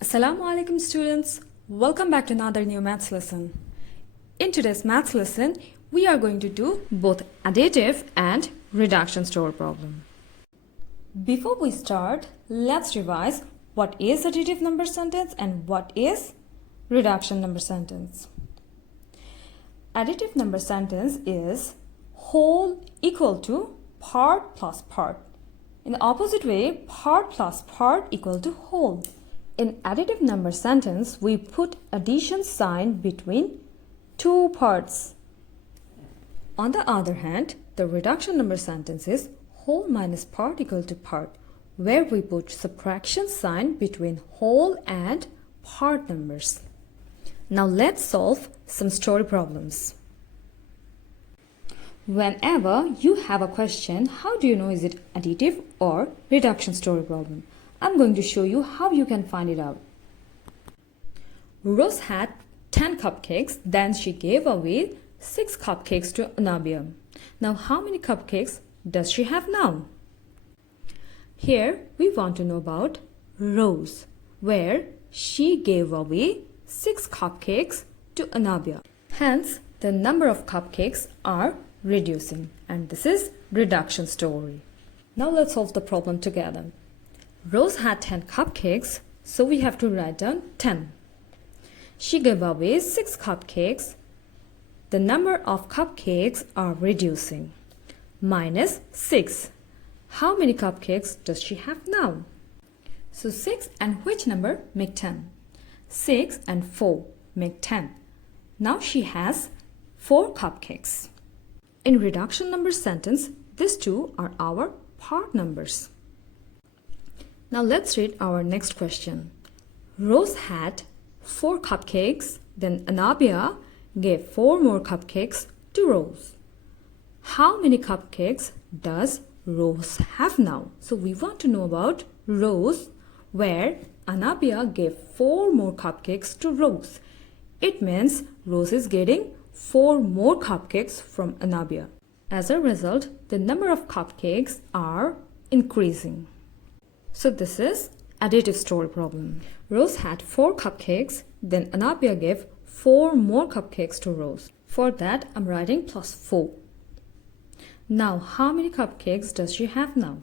Assalamu alaikum students, welcome back to another new maths lesson. In today's maths lesson, we are going to do both additive and reduction story problem. Before we start, let's revise what is additive number sentence and what is reduction number sentence. Additive number sentence is whole equal to part plus part. In the opposite way, part plus part equal to whole. In additive number sentence, we put addition sign between two parts. On the other hand, the reduction number sentence is whole minus part equal to part, where we put subtraction sign between whole and part numbers. Now let's solve some story problems. Whenever you have a question, how do you know is it additive or reduction story problem? I'm going to show you how you can find it out. Rose had 10 cupcakes, then she gave away 6 cupcakes to Anabia. Now how many cupcakes does she have now? Here we want to know about Rose, where she gave away 6 cupcakes to Anabia. Hence, the number of cupcakes are reducing, and this is reduction story. Now let's solve the problem together. Rose had 10 cupcakes, so we have to write down 10. She gave away 6 cupcakes. The number of cupcakes are reducing. Minus 6. How many cupcakes does she have now? So 6 and which number make 10? 6 and 4 make 10. Now she has 4 cupcakes. In reduction number sentence, these two are our part numbers. Now let's read our next question. Rose had 4 cupcakes, then Anabia gave 4 more cupcakes to Rose. How many cupcakes does Rose have now? So we want to know about Rose, where Anabia gave 4 more cupcakes to Rose. It means Rose is getting 4 more cupcakes from Anabia. As a result, the number of cupcakes are increasing. So this is additive story problem. Rose had 4 cupcakes, then Anabia gave 4 more cupcakes to Rose. For that, I'm writing plus 4. Now, how many cupcakes does she have now?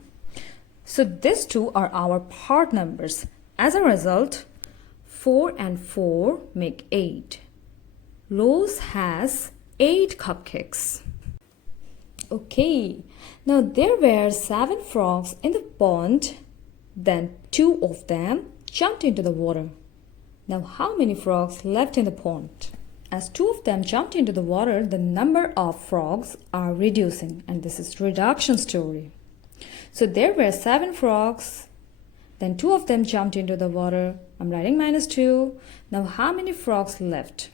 So these two are our part numbers. As a result, 4 and 4 make 8. Rose has 8 cupcakes. Okay, now there were 7 frogs in the pond. Then 2 of them jumped into the water. Now how many frogs left in the pond? As 2 of them jumped into the water, the number of frogs are reducing, and this is reduction story. So there were 7 frogs, then 2 of them jumped into the water. I'm writing minus 2. Now how many frogs left?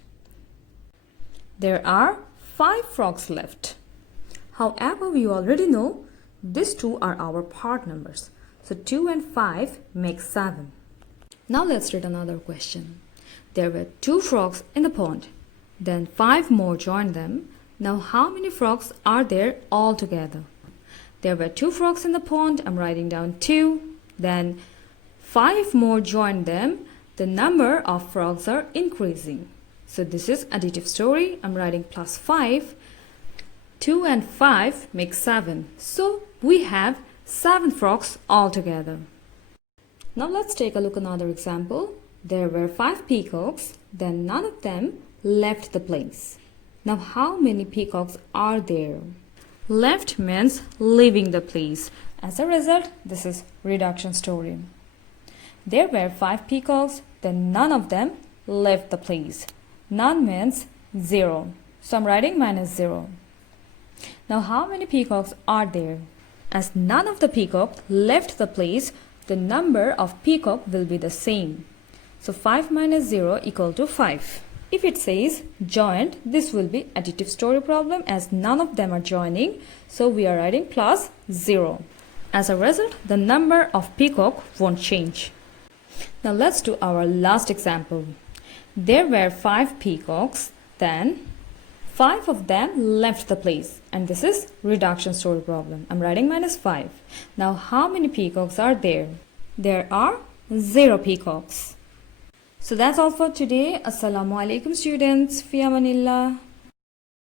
There are 5 frogs left. However, we already know these two are our part numbers. So 2 and 5 make 7. Now let's read another question. There were 2 frogs in the pond. Then 5 more joined them. Now how many frogs are there altogether? There were 2 frogs in the pond. I'm writing down 2. Then 5 more joined them. The number of frogs are increasing. So this is additive story. I'm writing plus 5. 2 and 5 make 7. So we have 7 frogs altogether. Now let's take a look at another example. There were 5 peacocks, then none of them left the place. Now how many peacocks are there? Left means leaving the place. As a result, this is reduction story. There were 5 peacocks, then none of them left the place. None means 0. So I'm writing minus 0. Now how many peacocks are there? As none of the peacock left the place, the number of peacock will be the same. So 5 minus 0 equal to 5. If it says joined, this will be additive story problem as none of them are joining. So we are writing plus 0. As a result, the number of peacock won't change. Now let's do our last example. There were 5 peacocks, then 5 of them left the place, and this is reduction story problem. I'm writing minus 5. Now how many peacocks are there? There are 0 peacocks. So that's all for today. Assalamu alaikum students. Fi amanillah.